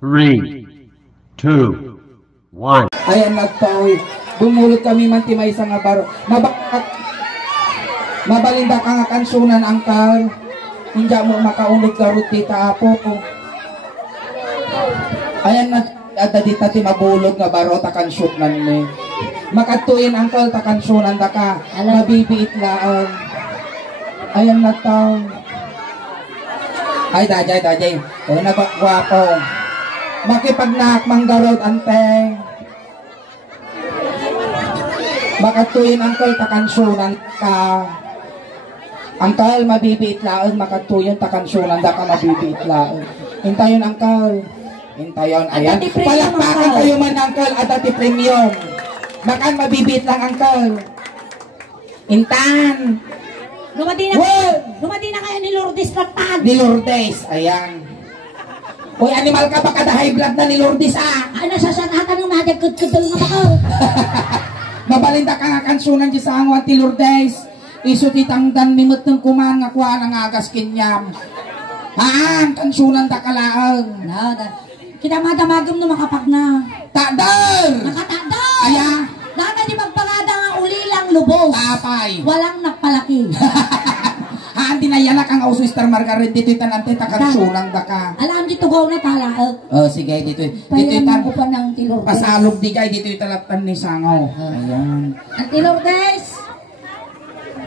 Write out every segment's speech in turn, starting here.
3, 2, 1. Ayan nagtaoy. Bumulot kami man ti may nga baro. Mabalinda ka nga kansunan angkal. Hindi mo makaunod garot dita apo ko. Ayan ada dita ti mabulot nga baro ta kansunan ni. Makatuin angkal ta kansunan da ka. Mabibiit laang. Ayan nagtaoy. Ay dajay. O nagwapo. Makipagnak manggarot anteng. Makatuin angkal takansunan ka. Angkal mabibiit laon makatuyon takansunan da ka mabibiit laon. Hintayon angkal. Hintayon ayan. Palakpakan kayo man angkal at ati premium. Makan mabibiit lang angkal. Intan. Lumadi na kayo ni Lourdes Latan. Ni Lourdes, ayan. Uy, animal ka baka da high blood na ni Lourdes ah. Ano sasangatan ng madagkudkudal nga baka? Mabalinda ka nga kansunan di sa angwan ti Lourdes. Iso ti tangdan mimot ng kuman nga kuha ng agas kinyam. Haan, kansunan da kalaang. Kita madamagam no makapag na. Tadar! Nakatadar! Aya! Dana di magpangada nga ulilang lubos. Apay! Walang nagpalaki. Haan, dinayanak ang auso Star Margaret dito itanante takansunan da ka. Alam dito gaw na tala. Oh, sige, dito. Dito Payaman ko pa ng Lourdes. pasalog di kay dito italatan ni Sangaw. Ayan. Ang Lourdes!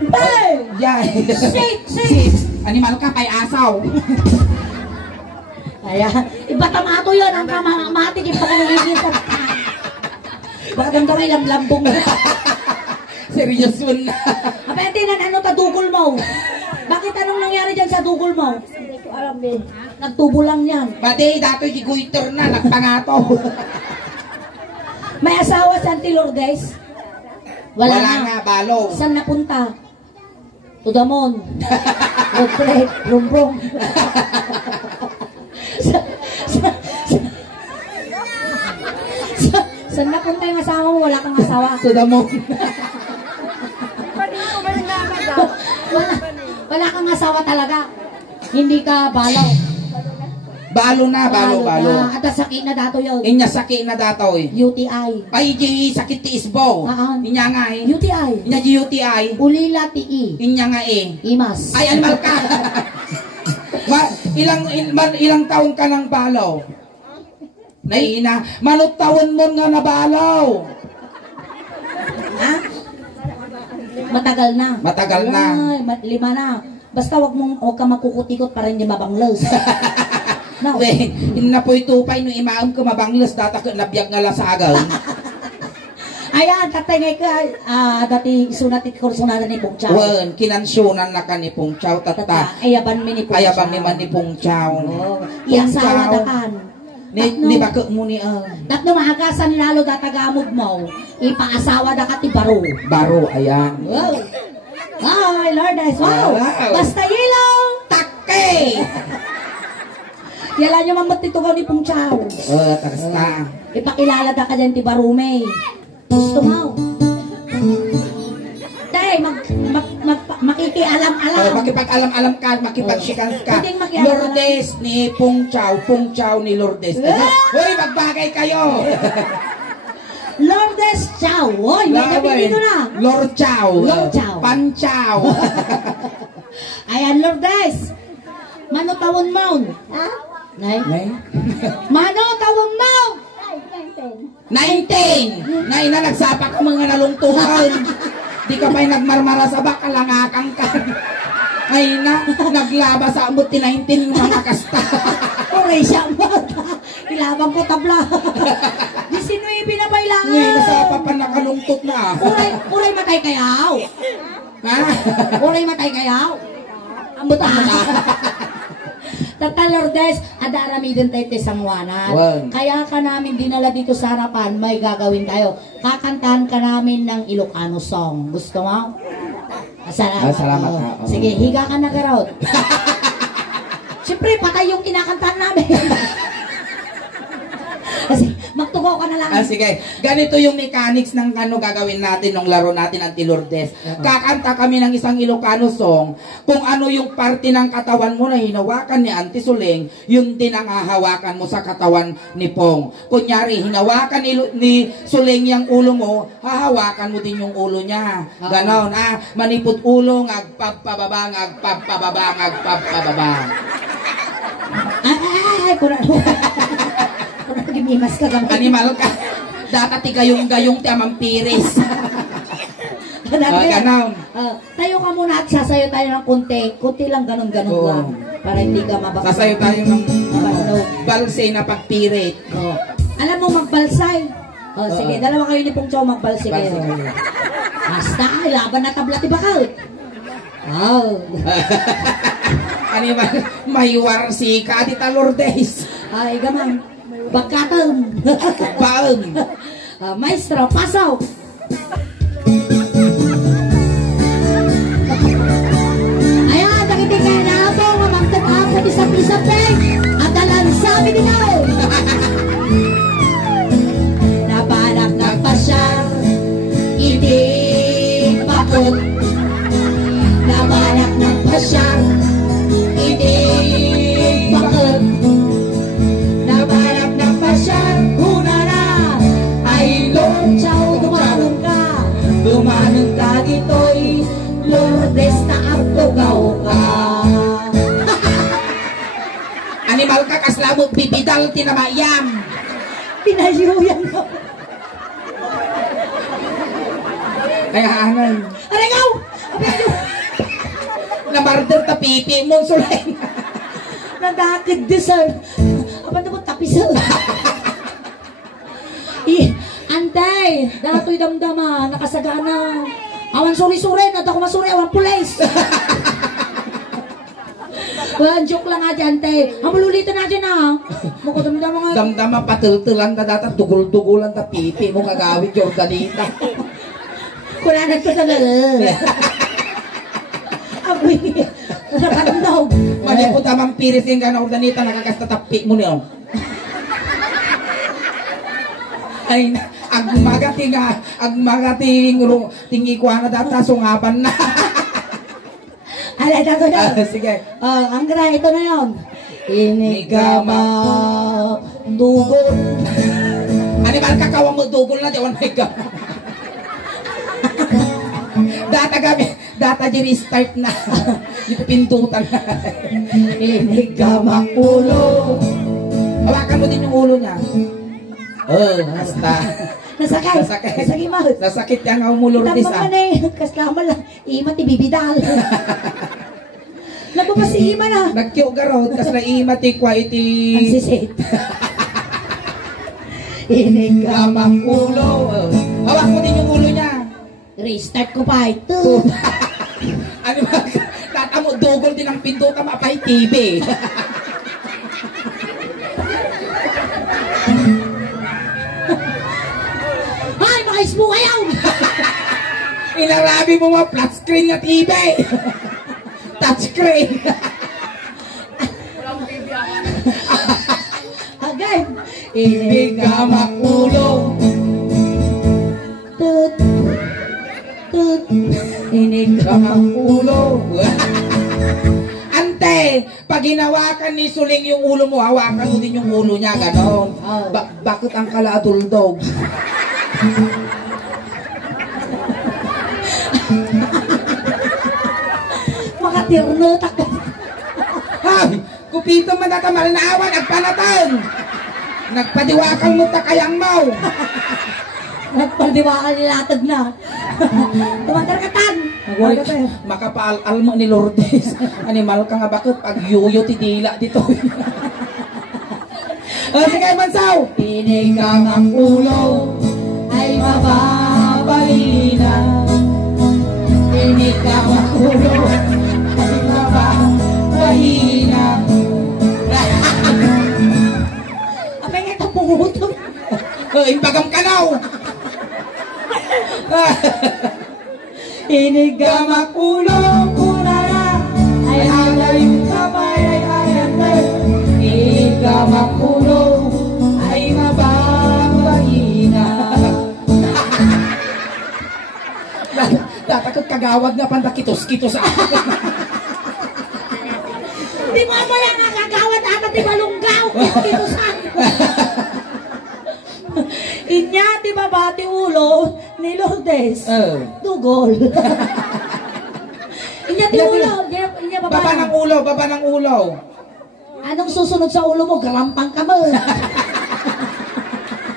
Hey! Yay! Sit! Animal ka, pay asaw. Kaya, iba tamato yun. Ang kamamatik, yung pagkakagigita. Bakit ang kamay lamlambong na? Seryoso na. Apente na, ano tadugol mo? Bakit anong nangyari dyan sa dugol mo? Hindi ko alam eh. Nagtubo lang yan. Pati, dato'y giguiter na, nagpangato. May asawa si Auntie Lourdes? Wala nga, balo. Saan napunta? Tudamon. Road Brum. Saan napunta yung asawa mo? Wala kang asawa. Tudamon. Wala kang asawa talaga. Hindi ka balaw. Balo na. At sakit na dato yun. Inya sakit na dato eh. UTI. Ay, di sakit ti isbo. Inya nga eh. UTI. Inya di UTI. Ulila ti Inya nga eh. Imas. Ay, animal ka. Ilang taon ka ng balaw? Naina, manot taon mo nga nabalaw. Ha? Matagal na. Ay, 5 na. Basta wag ka makukutikot para hindi mabanglos. No. Na po'y tupay no imaam ko mabanglos data ko nabiyag nga lasagal. Ayan, katay ka, dati sunat ikursunadan ni Pong Chow. Wen, kinansyunan na ka ni Pong Chow tata. Ayaban mi ni Pong Chow. Ayaban mi man ni Pong Chow. Iyasawa dakan. Ni bako mo ni Datno mahagasan lalo datagamod mo. Ipaasawa da ka ti baro. Baro, ayan. Wow. Ay, Lourdes, wow. Basta yellow. Take! Yala nyo mamagtitugaw ni Pong Chow. Takas na. Ipakilala da ka dyan ti Barume. Gusto mo? Day, makikialam-alam. Makipag-alam-alam ka, makipag-shikans ka. Lourdes ni Pong Chow ni Lourdes. Hoy, magbagay kayo! Lourdes Chow. Hoy, magkapitino na. Lord Chow. Pan Chow. Ayan, Lourdes. Mano tawon mo? Ha? Nay? Mano tawon mo? 19! Nay na nagsapak ka mga nalungtuhan. Di ka pa'y nagmarmara sa baka langakang ka. Ay na, naglaba sa amot ti 19 mga kasta. Uray siya mo. Ilabang ko tabla. 19 na bailangan. Ngayon nasapa pa nakalungtot na. Uray matay kayaw. Ha? Uray matay kayaw. Amot Tata Lourdes, adarami din tayo tisangwanan. Kaya ka namin dinala dito sa harapan, may gagawin tayo. Kakantahan ka namin ng Ilocano song. Gusto mo? Salamat ka. Sige, higa ka na garot. Siyempre, patay yung kinakantahan namin. Magtugo ka na lang. Sige. Ganito yung mechanics ng ano gagawin natin nung laro natin Auntie Lourdes. Kakanta kami ng isang Ilocano song. Kung ano yung parte ng katawan mo na hinawakan ni Auntie Suling, yun din ang hahawakan mo sa katawan ni Pong. Kunyari, hinawakan ni Suling yung ulo mo, hahawakan mo din yung ulo niya. Ganon, manipot ulo, ngagpapababa, ngagpapababa, ngagpapababa. Ay, kurang gimimas ka gamay. Animal ka. Data ti gayong-gayong ti amampiris. Ganon. Tayo ka muna at sasayo tayo ng kunti. Kunti lang, ganon-ganon lang. Para hindi ka mabaka. Sasayo tayo ng balsay na pagpirit. Alam mo, magbalsay. Sige, dalawa kayo ni Pong Chow magbalsay kayo. Basta, laban na tabla ti bakal. Animal, mahiwar si Kadita Lourdes. Ay, gamang. Bagkatang. Baon. Maestro, pasaw. Ayan, nakitigay na po. Mamagtag ako isang-isang day. At alam sabi nila. Napanak na pa siya. Hindi bakot. Napanak na pa siya. Hindi bakot. Napanak na pa siya. Una na. Ay, Lord, chow, dumanong ka. Dumanong ka dito'y Lourdes na abdogaw ka. Animal ka kaslamo bibidal tinamayam. Pinayuyan mo. Kaya anay. Arengaw! Namarder ta pipi mo Suling. Nadakid di sir. Apa na mo tapisan? Antay, dato'y damdama, nakasagana. Awan suri-suri, nata ko masuri, awan pulis. Well, joke lang nga dyan, te. Amululitan na dyan, ha? Muko damdama nga. Damdama patul-tulan ta data, tugul-tugulan ta pipi mo kagawid Jordanita. Kulanan ko sa lalo. Amoy, nakaramdaw. Malipot amang piris yung gana Jordanita, nakakasta tapik mo niyo. Ay, agmagating tingikuan na data, sungapan na. Alay, dato na. Sige. Ang gra, ito na yun. Inigama dugol. Animal kakawang mo dugol na, diwan may gama. Data di restart na. Dito pintutan na. Inigama ulo. Hawakan mo din yung ulo niya. Basta. Nasakay mo. Nasakit yan ang Lourdes. Tama man eh. Kaslaman lang. Ima ti bibidal. Nagpapas si Ima na. Nagkiyo garot. Kas na Ima ti kwa iti. Ang sisit. Inigamang ulo. Hawak mo din yung ulo niya. Restart ko pa ito. Ano ba? Tatamo dugol din ang pintuta mapay TV. Makais mo kayaw! Inarabi mo mga flat screen na TV. Touch screen. Agay! Inigama ulo. Tut. Tut. Inigama ulo. Ante, pag hinawakan ni Suling yung ulo mo, hawakan mo din yung ulo niya, ganon. Bakit ang kaladuldog? Makatirno tako. Hay, kupito man nakamal na awan, nagpanatan. Nagpadiwakal mo takayang mau. Nagpadiwakal nilatag na. Tumatarkatan. Makapaal-al mo ni Lourdes. Animal ka nga bakit pag yuyo ti dila dito. Sige, Mansaw. Pinigang ang ulo ay mababalina. Pinigang ang ulo ay mababalina. Apa nga ito pungutong? Impagam ka now. Pinigang ang ulo kunara ay alay kamay ay ayante. Pinigang ang ulo ay mababalina. Datakot kagawad nga pandakitos-kitos ako. Di mo mo yan nakagawad ato di malunggaw. Kitusan. Inya di babati ulo ni Lourdes. Dugol. Inya di ulo. Inya Baba ng ulo, baba ng ulo. Anong susunod sa ulo mo? Galampang ka mo.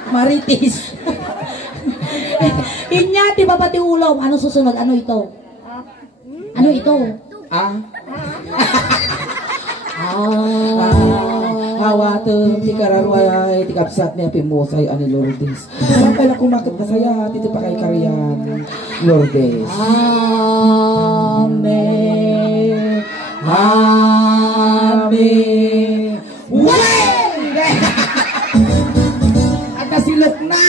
Maritis. Inya di babati ulo. Anong susunod? Ano ito? Ano ito? Hawatem ti kararway ti kapsat ni Pimusay ani Lourdes. Sampai na kumakit na saya dito pa kay Karian Lourdes. Amen. Amen. At nasilok na.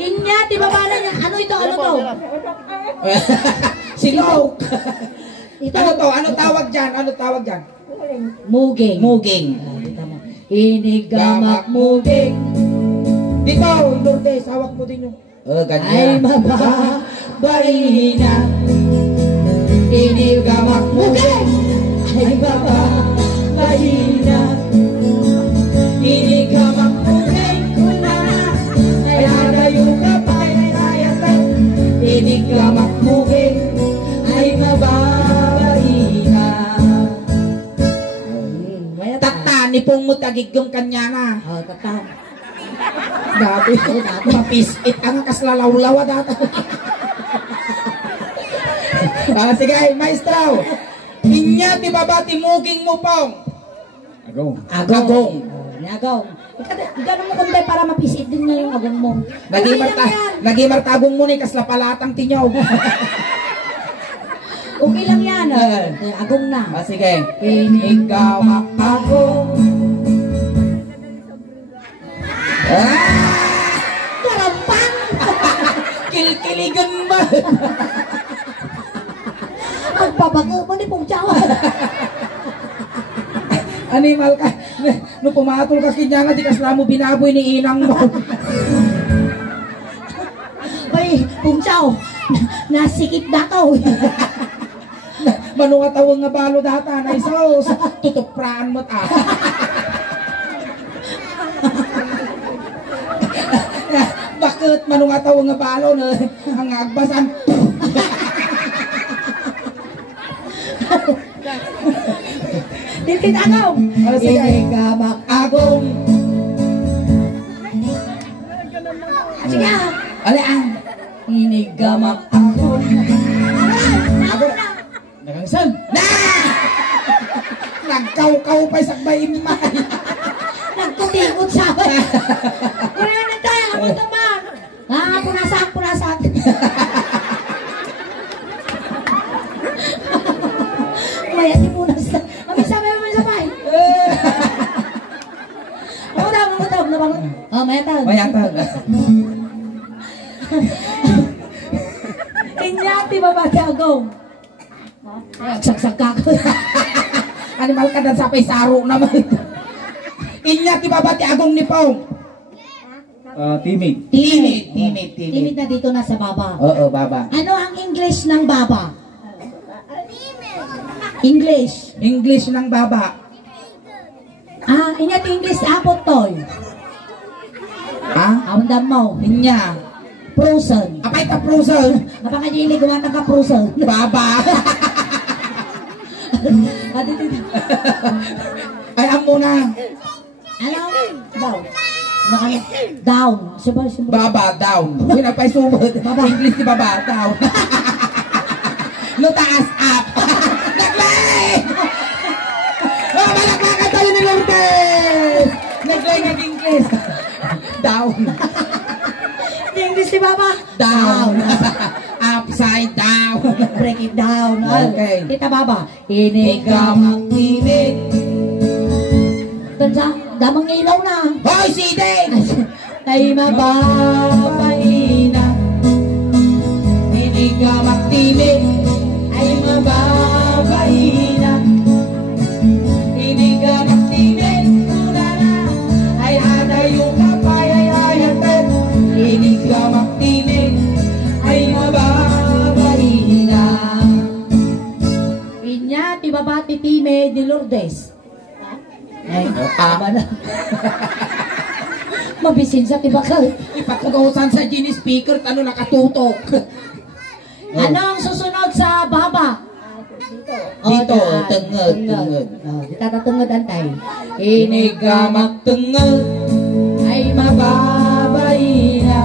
Inya di baba na niya. Ano ito? Ano to? Silok. Ito. Ano to? Ano tawag dyan? Ano tawag dyan? Muging. Muging. Inigamak muging. Dito, Lourdes, hawak mo din yung... Ay ganyan. mababain na. Inigamak muging. Ay mababain na. Inigamak muging kuna. Ay halayo ka pa ay ayatan. Inigamak muging. Ay mababain na. Ni pong mo tagigong kanya na. Tatan. Dati. Mapisit ang kaslalawlawa dati. Sige, maestro. Inya ti babati muging mo pong. Agong. Agong. Agong. Gano'n mo kundi para mapisit din niya yung agong mo. Lagi martabong mo ni kaslapalatang tinyaw. Okay lang yan. Agong na. Sige. Ikaw agong. Karampang! Kilkiligan ba? Magpabago mo ni Pong Chawa. Animal ka. No pumatol ka kanya nga, di kasla mo binaboy ni inang mo. Ay, Pong Chaw, nasikip na to. Manunga tawang nga balo data na isos. Tutupraan mo ta. Bakit manunga tawang nga balo na ang agbasan? Dilkit agaw. Inigamak agong. Sige. Alaan. Inigamak agong. Nagangsan. Na! Nagkaw-kaw pa sakbay imay. Nagkutikot sa akin. Kaya na tayo, ako naman. Punasak. Maya, di punas na. Kami sabay. Umutog. Mayatag. Inyati babati agong. Sagsagkak. Animal ka dan sapay saro naman. Inya ti babati agong ni Pong. Timid. Timid na dito na sa baba. Oo, baba. Ano ang English ng baba? English ng baba. Inya ti English apot toy. Awandam mo. Inya. Frozen. Apay ta frozen. Napakajili gumata ka frozen. Baba. Ay, amo na. Ano? Down. Baba, down. Pinapay sumod. English ni baba, down. No, taas, up. Naglay! Malakpakan tayo ni Lourdes! Naglay nag-English. Down. English ni baba? Down. Upside down. Break it down. Okay. Kita baba. Inigamak tinig. Tansa, damang ilaw na. Hoy, Sideng! Ay mababay na. Inigamak tinig. Ay mababay na. Inigamak tinig. Una na. Ay hadayo kapay ay ayatan. Inigamak tinig. Ay mababay. dibdib ni Lourdes. Ay, tama na. Mabisin sa tibakal. Ipatugawasan sa genie speaker, ano nakatutok. Anong susunod sa baba? Dito, daan. tengod. Di tatatungod antay. Inigamak tengod, ay mababay na.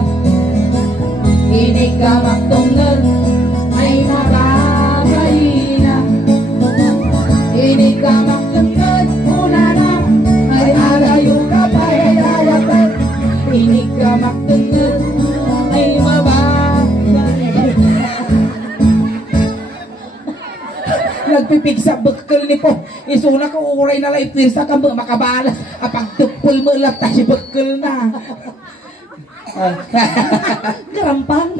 Inigamak tengod, ay mababay na. Inigamak tengod, una na, ay alayo ka pa, ay alapan. Inigamak tengod, ay mababay na. Nagpipig sa bekal ni po. Isuna ka uray na lang ipirsa ka makabalas. Apag tupul mo lang ta si bekal na. Garampang.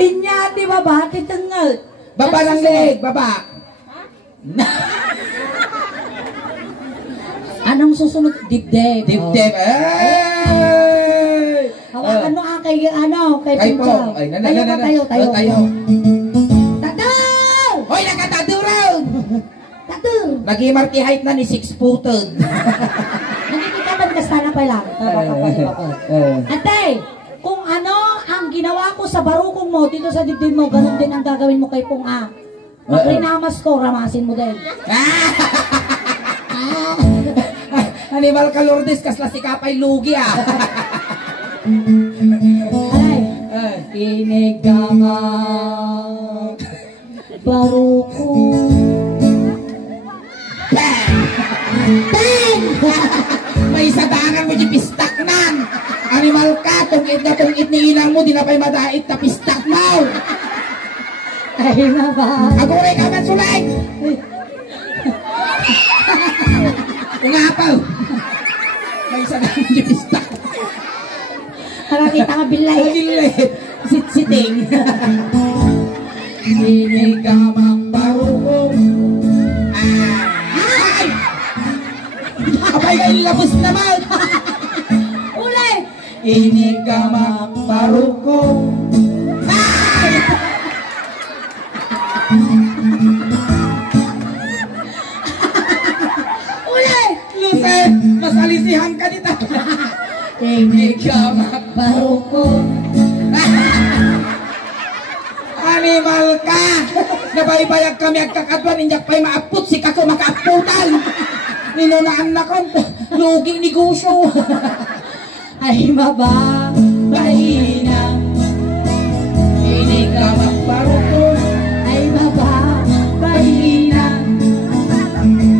Inya, di ba ba? Titengod. Baba ng leg, baba. Anong susunod? Dibdib. Dibdib. Ay! Hawakan mo kay kay Ay po. Pinchaw. Ay, Tayo. Tayo. Tataw! Hoy, nakataduraw! Tataw! Nag-imarti height na ni 6-footed. Nakikita ba kasta na pa lang? Ate, kung ano ang ginawa ko sa barukong mo dito sa dibdib mo, ganun din ang gagawin mo kay Pong A. Pag rinamas ko, ramasin mo din. Animal ka Lourdes, kasla si Kapay Lugi ah. Ay, inigamak baruko. May sadangan mo di pistak nan. Animal ka, tungit ni ilang mo, di na pa'y madait na pistak mo. Ay, naba. Aguray ka man sulay. Tungapaw. May sadangan mo di pistak. Nakakita ka bilay. Sit-siting. Inigamak baruko. Ay! Abay kayo labos naman. Uli! Inigamak baruko. Ay! Uli! Lucen, masalisihan ka dito. Inigamak baruko. Animal ka! Nabaybayag kami ang kakadwan, inyak pa'y maaput, si kako makaaputan. Ninunaan na ko, lugi negosyo. Ay, mababay na. Inigamak baruko. Ay, mababay na.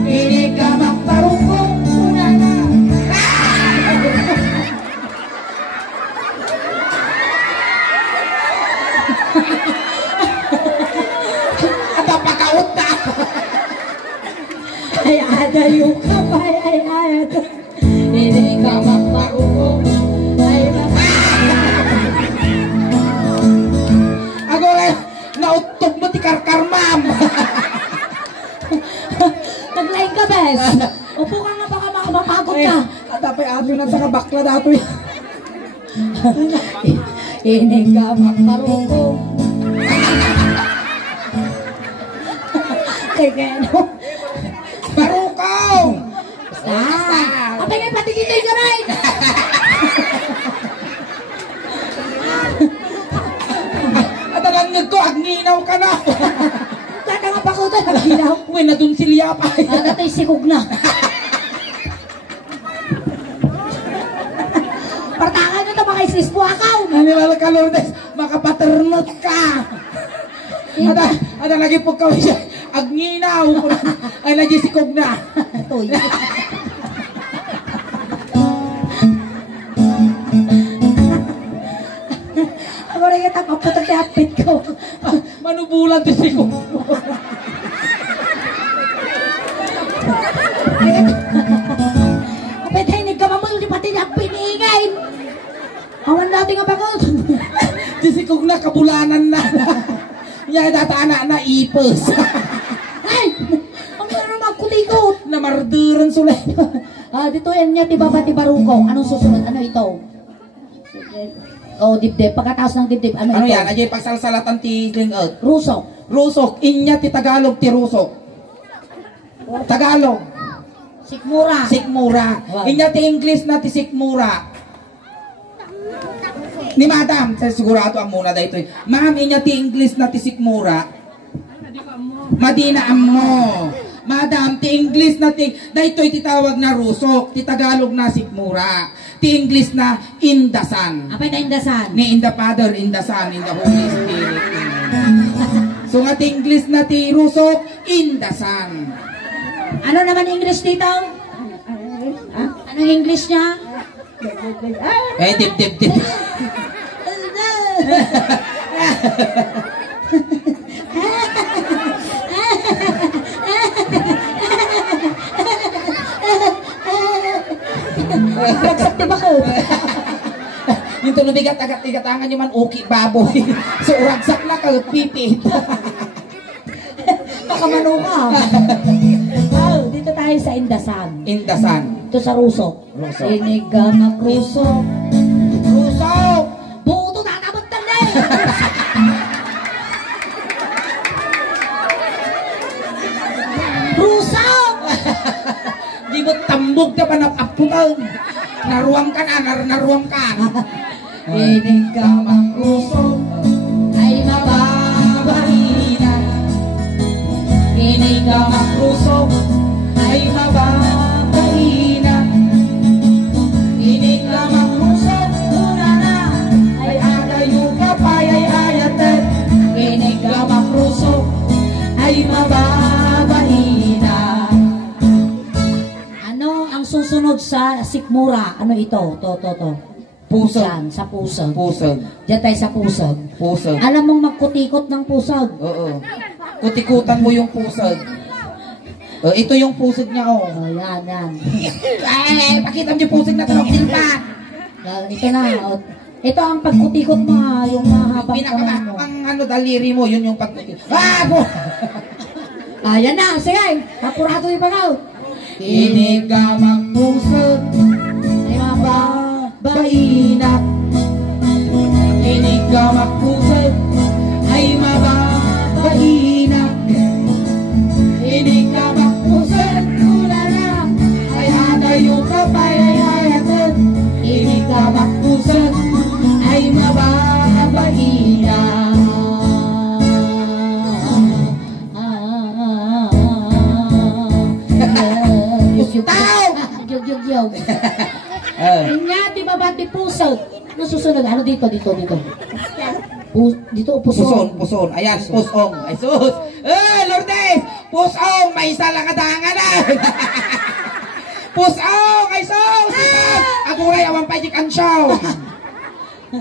Inigamak baruko. Una na. At napakaot na. Ay, adayo ka pa. Ay, adayo. Inigamak baruko. Ay, mababay. Agora, nautog mo ti karkarmam. Naglain ka, bes. Upo ka nga, baka mapagod ka. At apay ato na sa kabakla dato. Inigamak baruko. Kaya ano? Barukaw! Apay nga, patigitay ka rin. At alangag ko, agninaw ka na. Tata nga pa ko ito, naginaw. Uy, na dun silya pa. Natay sikog na. Partangan nyo ito, makaisis po akaw. Animal ka, Lourdes, makapaternot ka. At lagi po kawin siya, agninaw. Ay, nagisikog na. Uy. Ako rin kita, paputok na hapit ko. Manubulan to sikog. Kapit hinig ka mamulo, di pati na piningay. Awan natin nga bakot. Disikog na, kabulanan na. Yan, data anak na ipos. Ay! Ang meron magkulikot. Na marduran sulit. Dito yan niya, tiba ba tibaruko? Anong susunod? Ano ito? Oh, dibdib. Pagkatapos ng dibdib, ano Ano ito? yan? Ajay pagsalsalatan ti Lingot. Rusok. Rusok. Inya ti Tagalog ti Rusok. Tagalog. Sikmura. Sikmura. Wow. Inya ti English na ti sikmura. Ni madam, sa sigurado ang muna dahito. Ma'am, inya ti English na ti sikmura. Madina ammo. Madam, ti English na ti dahito titawag na rusok, ti Tagalog na sikmura. Ti English na indasan. Apa na indasan? Ni in the Father, in the Son, in the Holy Spirit. So nga ti English na ti rusok, indasan. Ano naman English dito? Anong English niya? Eh, dip. Ragsak ba ko? Yung tulubigat agat-igatangan nyo man uki baboy. So ragsak na ka, pipit. Baka manuka. Oh, dito tayo sa Indasan. Indasan. Ito sa Rusok. Rusok. Sinigamak Rusok. Rusok! Buto na naman tala eh. Rusok! Di mo tambog na pa napaputan. Naruwang ka na, naruwang ka. Sinigamak Rusok ay mababahinan. Sinigamak Rusok ay mababahinan. Sinigamak Rusok una na ay adayo ka payay-ayatan. Sinigamak Rusok ay mababahinan. Ano ang susunod sa Sikmura? Ano ito? To. Pusog. Diyan, sa pusog. Pusog. Diyan tayo sa pusog. Pusog. Alam mong magkutikot ng pusog. Oo. Kutikutan mo yung pusog. Ito yung pusog niya, oh. Oh, yan. Ay, pakita mo yung pusog na talong silpa. Ito na. Oh. Ito ang pagkutikot mo, ha, yung mahabang kamay mo. Pinakamakapang daliri mo, yun yung pagkutikot. Ayan na, sige. Kapurado yung pagaw. Sinigamak pusog ay mababahinak. Sinigamak pusog ay mababahinak. Sinigamak pusog ulala ay adayo ka payayayatan. Sinigamak pusog ay mababahinak. Tao! Yog. Inya, di ba ba di pusog? Ano susunod? Ano dito? Dito, pusong. Puson. Ayan, pusong. Ay, sus! Lourdes! Pusong! May isa lang kadangan na! Pusong! Ay, sus! Aguray, awang pa yung ansyaw!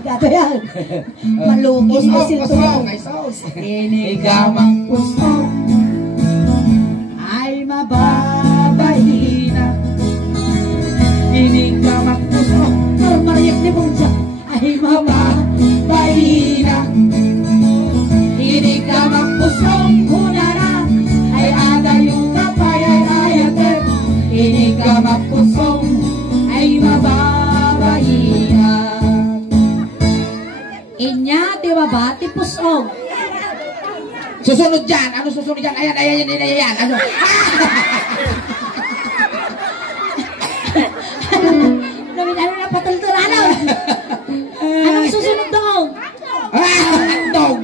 Gato yan. Malugin na si Pusong! Ay, sus! Inigamang pusong ay mababahina. Inigamang pusong Mariyak ni Bongja. ay mababahina. Inigamang pusong hunara ay adayo ka payay-ayatan. Inigamang pusong ay mababahina. Inya, di ba ba? Ti pusog. Susunod dyan. Ano susunod dyan? Ayan. Ano? Ano na patultulanan? Anong susunod doon? Hotdog!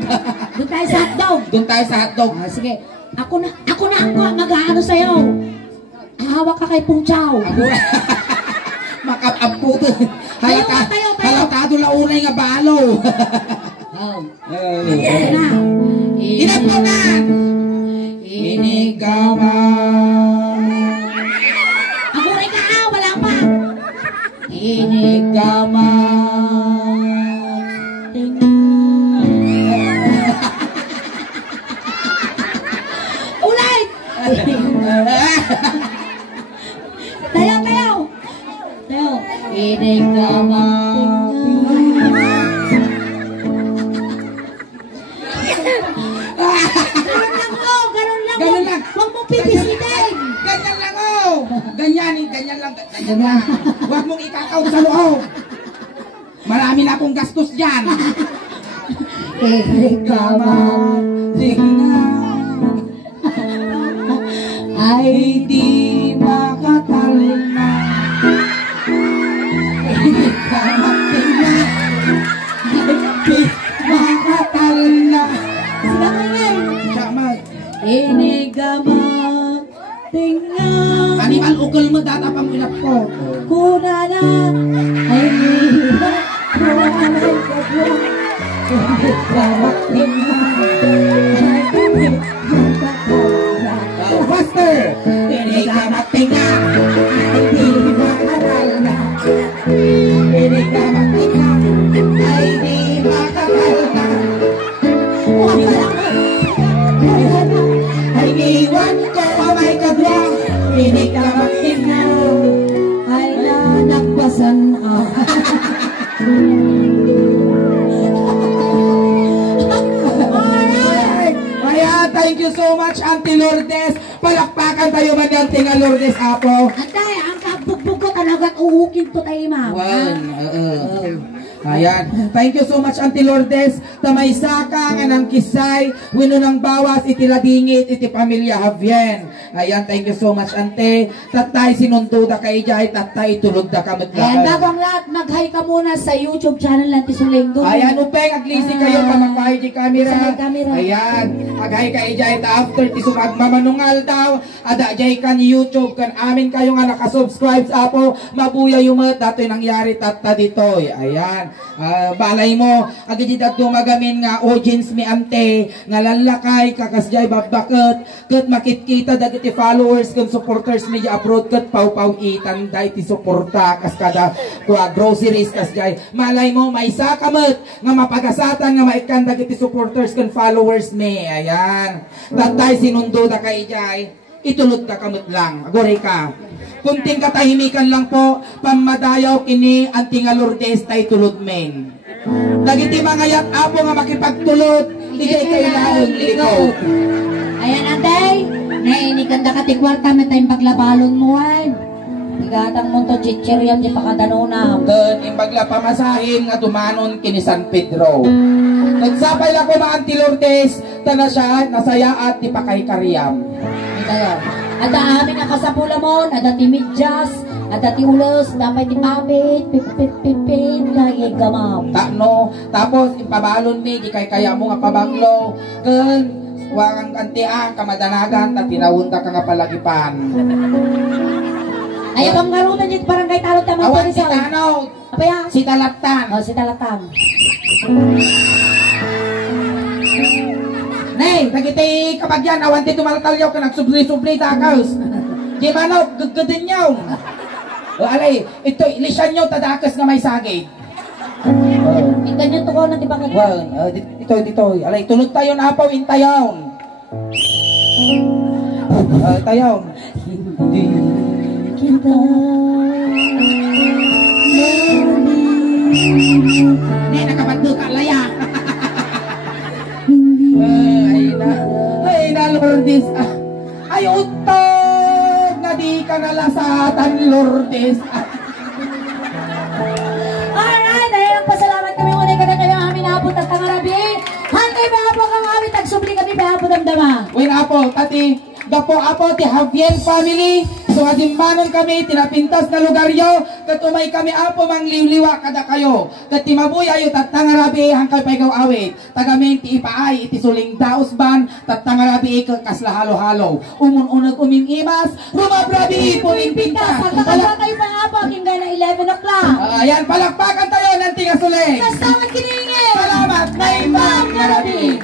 Doon tayo sa hotdog. Doon tayo sa hotdog. Sige. Ako mag-aano sa'yo. Hawak ka kay Pung Chow. Makapamputo. Tayo. Halatado na unay nga balo. Ito na. Inapunan! Inigaman. Aguray ka wala pa. Inigaman. Ulit! Tayo. Inigaman. Ganun lang. Huwag mong pipisitin. Ganyan lang, oh. Ganyan lang. Huwag mong ikakaw sa loob. Marami na akong gastos dyan. Inigaman. ay di makatalna. Hindi ka magtinga, ay di makatalna. Siya ngay. Siya mag. Inigamat tingnan. Animal ukol mo datapang ilap ko. Kunana ay hirap buhay ko. Inigamat tingnan. Ay di makatalna. Faster! Hindi ka magtinga, ay di makatalna. Hindi ka magtinga, ay di makatalna. Ay iwan ko ang may kadwa, hindi ka magtinga. Ay nanagpasan ako. Alright! Kaya thank you so much Auntie Lourdes. Palakpakan tayo man yung Tinga Lourdes Apo. Antay, ang kabugbog ko tanagat uukin to tayo, ma'am. Ayan. Thank you so much Auntie Lourdes. Tamay saka nga ng kisay, wino ng bawas, itiladingit, iti pamilya Havien. Ayan, thank you so much Ante. Tatay sinunduda kay Jay, tatay tulog da ka Ayan, maglakan. bago ang lahat, mag-hi ka muna sa YouTube channel ng Tisulenggo. Ayan, upeng, aglisi kayo, kamakahay di camera. Sa may camera. Ayan, agay kay Jay, ta after tisumag mamanungal daw, ada Jay kan YouTube, kan amin kayo nga nakasubscribe sa Apo, mabuya yung mga dato yung nangyari tata dito. Ayan, balay mo, agad dito dumagamin nga audience mi Ante, nga lalakay, kakas Jay babakot, kat makitkita dagiti followers, kan supporters mi abroad, kat pau-pau itan, day ti suporta, kas kada kuha groceries, kas Jay, malay mo, may sakamot, nga mapagasatan, nga maikan dagiti supporters, kan followers mi, ayan, tatay sinundo da kay Jay, itulod ka kamot lang, agore ka. Kunting katahimikan lang po, pamadayaw kini ang Tinga Lourdes tay tulod men. Dagiti mga yat Apo nga makipagtulod, di kailangan ikaw. Ayan, Antay, nainikan da katigwarta may tayong paglabalon mo, ay. Igatang mo to chichiryan di pakadanuna. Then, imbagla pamasahin nga tumanon kini San Pedro. Nagsapay lang ko mga Auntie Lourdes, tana siya, nasaya at di pa kay Karyam. Tayo. At amin ang kasapulamon, at ti midyas, at ti ulos, dapat ti papit, pipit, lagi gamam. Takno, tapos ipabalon mi, di kay kaya mo nga pabanglo, ken wang antiang kamadanagan, at tinawunta ka nga palagipan. Ay, bang ngarunan dito parang kay talot tamang Awan si Rizal. Tanaw, Apa ya? si Talatan. Oh, si Talatan. Nay, nagiti kapagyan, awan ti tumalatalyaw ka, nagsubli-subli takaos. Di manaw, gaggadin nyaw. O alay, ito, ilisan nyo, tadakas na may sagay. Tingnan nyo to ko na di ba kanya? Well, dito, alay, tulog tayo na Apo, intayaw. Tayaw. Hindi. Kita Nay, nakabando ka, laya. hindi. Ay na, Lourdes. Ay, utog na di ka nalasatan, Lourdes. Alright, dahil ang pasalamat kami muna ka na kayo amin naabot at tangarabi. Hantay ba po kang amin, tagsubli kami ba po damdama. Wait, Apo, tati, gapo Apo, ti Havien family. So, adimbanon kami, tinapintas na lugar yo. Katumay kami Apo, mangliwliwa kada kayo. Kati mabuy ayo, tatangarabi, hangkay pa ikaw awit. Tagamin, ti ipaay, iti suling daos ban, tatangarabi, kasla halo-halo. Umun-unag uming-imas, rumabrabi, puling-pintas. Pagkakala kayo pa nga po, hingga na 11 o'clock. Ayan, palakpakan tayo ng Tinga Suling. Kasama kiningin. Salamat na ibang karabing.